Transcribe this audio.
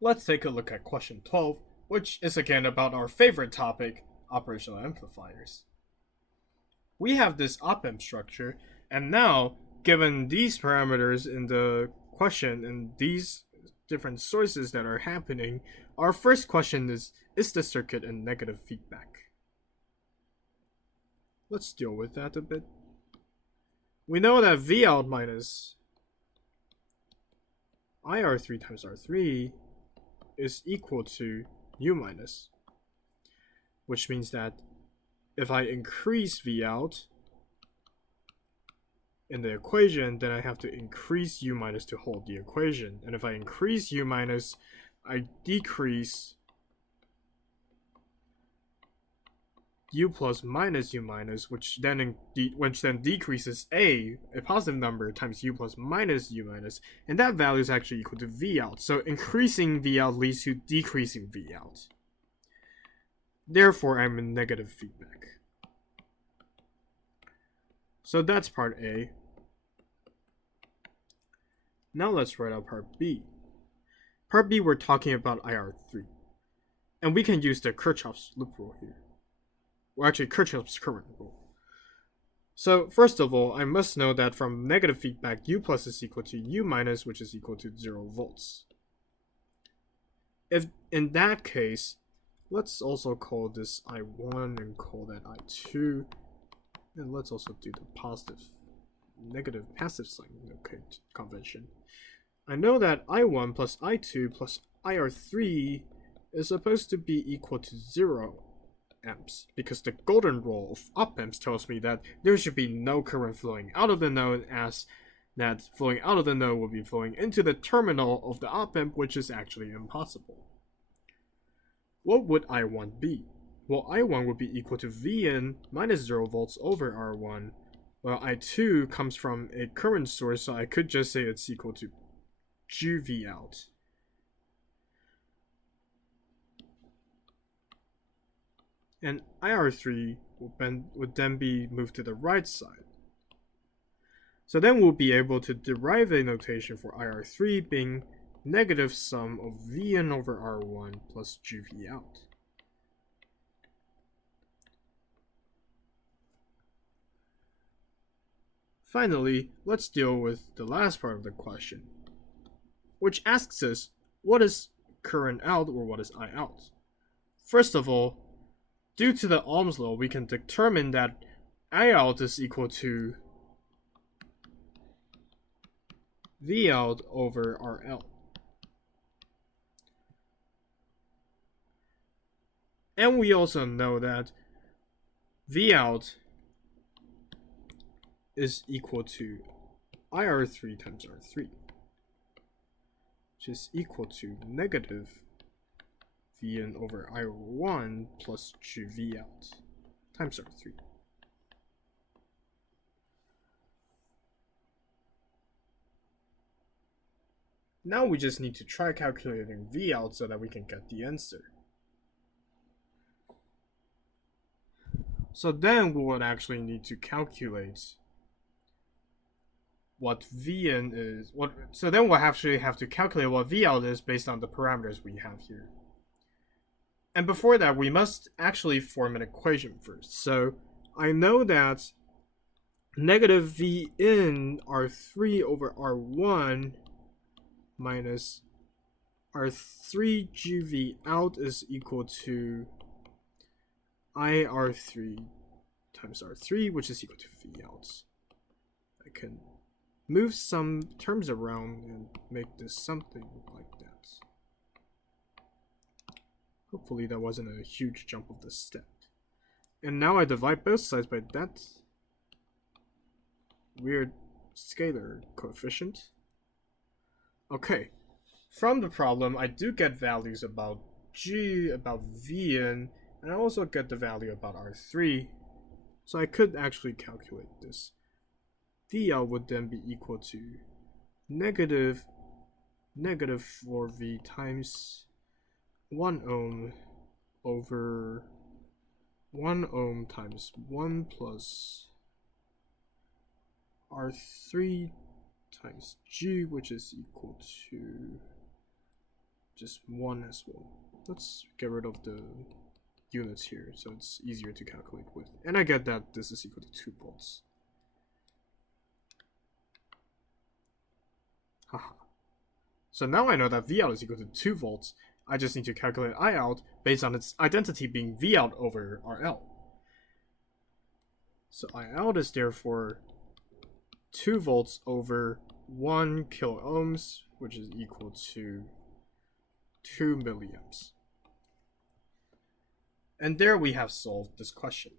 Let's take a look at question 12, which is again about our favorite topic, operational amplifiers. We have this op-amp structure, and now, given these parameters in the question and these different sources that are happening, our first question is the circuit in negative feedback? Let's deal with that a bit. We know that Vout minus IR3 times R3 is equal to U minus, which means that if I increase Vout in the equation, then I have to increase U minus to hold the equation. And if I increase U minus, I decrease U plus minus U minus, which then decreases a positive number times U plus minus U minus, and that value is actually equal to Vout. So increasing Vout leads to decreasing Vout. Therefore, I'm in negative feedback. So that's part A. Now let's write out part B. Part B, we're talking about IR3. And we can use the Kirchhoff's loop rule here. Well, actually, Kirchhoff's current rule. So, first of all, I must know that from negative feedback, U plus is equal to U minus, which is equal to 0 volts. If in that case, let's also call this I1 and call that I2. And let's also do the negative passive sign convention. I know that I1 plus I2 plus IR3 is supposed to be equal to 0 amps, because the golden rule of op-amps tells me that there should be no current flowing out of the node, as that flowing out of the node will be flowing into the terminal of the op-amp, which is actually impossible. What would I1 be? Well, I1 would be equal to Vn minus 0 volts over R1, while I2 comes from a current source, so I could just say it's equal to GVout. And IR3 would then be moved to the right side. So then we'll be able to derive a notation for IR3 being negative sum of Vn over R1 plus GVout. Finally, let's deal with the last part of the question, which asks us, what is current out or what is I out? First of all, due to the Ohm's law, we can determine that I out is equal to V out over RL. And we also know that V out is equal to IR3 times R3, which is equal to negative Vn over I1 plus GV out times R3. Now we just need to try calculating V out so that we can get the answer. So then we would actually need to calculate what Vn is. So then we'll actually have to calculate what V out is based on the parameters we have here. And before that, we must actually form an equation first. So I know that negative V in R3 over R1 minus R3 GV out is equal to IR3 times R3, which is equal to V out. I can move some terms around and make this something like that. Hopefully that wasn't a huge jump of the step. And now I divide both sides by that weird scalar coefficient. Okay, from the problem I do get values about G, about Vn, and I also get the value about R3, so I could actually calculate this. VL would then be equal to negative 4V times 1 ohm over 1 ohm times 1 plus R3 times G, which is equal to just 1 as well. Let's get rid of the units here so it's easier to calculate with. And I get that this is equal to 2 volts. Haha. So now I know that V out is equal to 2 volts. I just need to calculate I out based on its identity being V out over RL. So I out is therefore 2 volts over 1 kilo ohms, which is equal to 2 milliamps. And there we have solved this question.